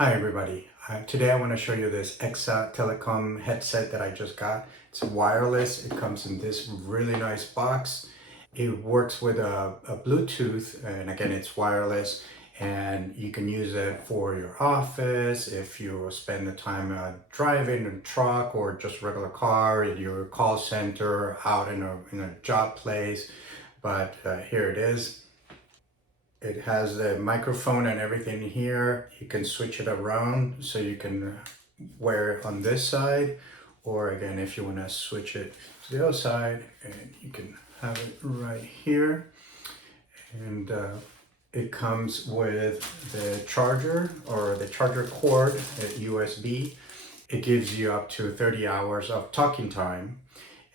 Hi everybody. Today I want to show you this EKSAtelecom headset that I just got. It's wireless. It comes in this really nice box. It works with a Bluetooth, and again it's wireless, and you can use it for your office if you spend the time driving a truck or just regular car, in your call center, out in a job place. But here it is. It has the microphone and everything here. You can switch it around so you can wear it on this side, or again, if you want to switch it to the other side, and you can have it right here. And it comes with the charger or the charger cord, USB. It gives you up to 30 hours of talking time.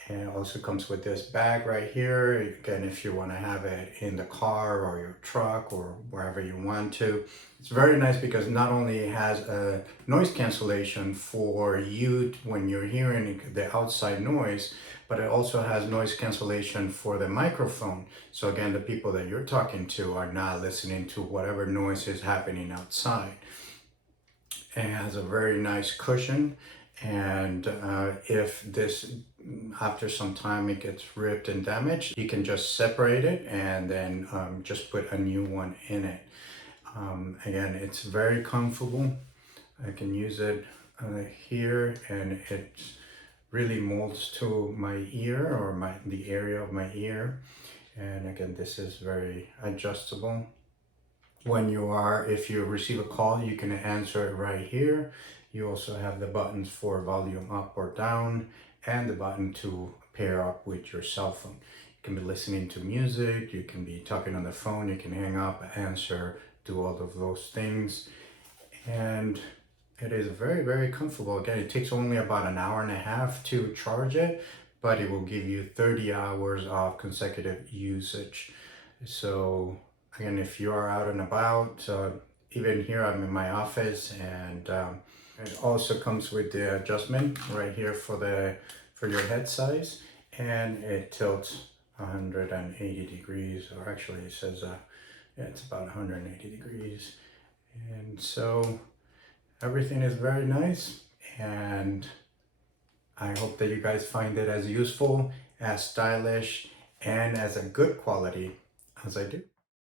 And it also comes with this bag right here. Again, if you want to have it in the car or your truck or wherever you want to. It's very nice because not only has a noise cancellation for you when you're hearing the outside noise, but it also has noise cancellation for the microphone. So again, the people that you're talking to are not listening to whatever noise is happening outside. And it has a very nice cushion. And if this, after some time, it gets ripped and damaged, you can just separate it and then just put a new one in it. Again, it's very comfortable. I can use it here, and it really molds to my ear or the area of my ear. And again, this is very adjustable. If you receive a call, you can answer it right here. You also have the buttons for volume up or down, and the button to pair up with your cell phone. You can be listening to music, you can be talking on the phone, you can hang up, answer, do all of those things. And it is very, very comfortable. Again, it takes only about an hour and a half to charge it, but it will give you 30 hours of consecutive usage. So again, if you are out and about, even here I'm in my office, and it also comes with the adjustment right here for your head size, and it tilts 180 degrees, or actually it says yeah, it's about 180 degrees. And so everything is very nice, and I hope that you guys find it as useful, as stylish, and as a good quality as I do.